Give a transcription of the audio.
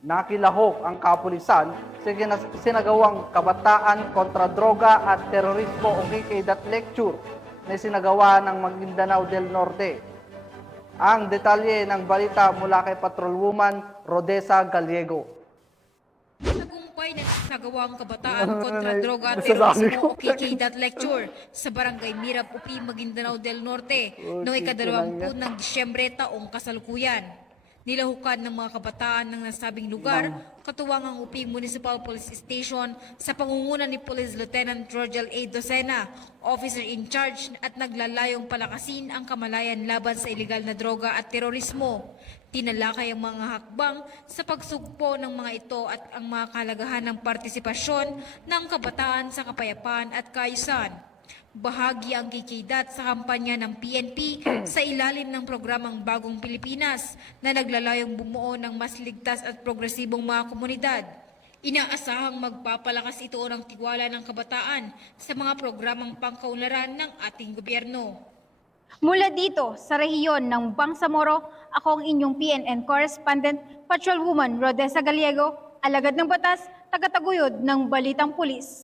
Nakilahok ang kapulisan sa sinagawang kabataan kontra droga at terorismo o KKDAT lecture na sinagawa ng Maguindanao del Norte. Ang detalye ng balita mula kay Patrolwoman Rodessa Gallego. Tagumpay na nagawang kabataan kontra droga at terorismo o KKDAT lecture sa Barangay Mirab, Upi, Maguindanao del Norte noong ika-20 ng Disyembre taong kasalukuyan. Nilahukan ng mga kabataan ng nasabing lugar, katuwang ang Upi Municipal Police Station sa pangunguna ni Police Lieutenant Rogel A. Docena, officer in charge, at naglalayong palakasin ang kamalayan laban sa ilegal na droga at terorismo. Tinalakay ang mga hakbang sa pagsugpo ng mga ito at ang mga kalagahan ng partisipasyon ng kabataan sa kapayapaan at kaayusan. Bahagi ang KKDAT sa kampanya ng PNP sa ilalim ng programang Bagong Pilipinas na naglalayong bumuo ng mas ligtas at progresibong mga komunidad. Inaasahang magpapalakas ito ng tiwala ng kabataan sa mga programang pangkaunlaran ng ating gobyerno. Mula dito sa rehiyon ng Bangsamoro, ako ang inyong PNN correspondent, Patrolwoman Rodessa Gallego, alagad ng batas, tagataguyod ng Balitang Pulis.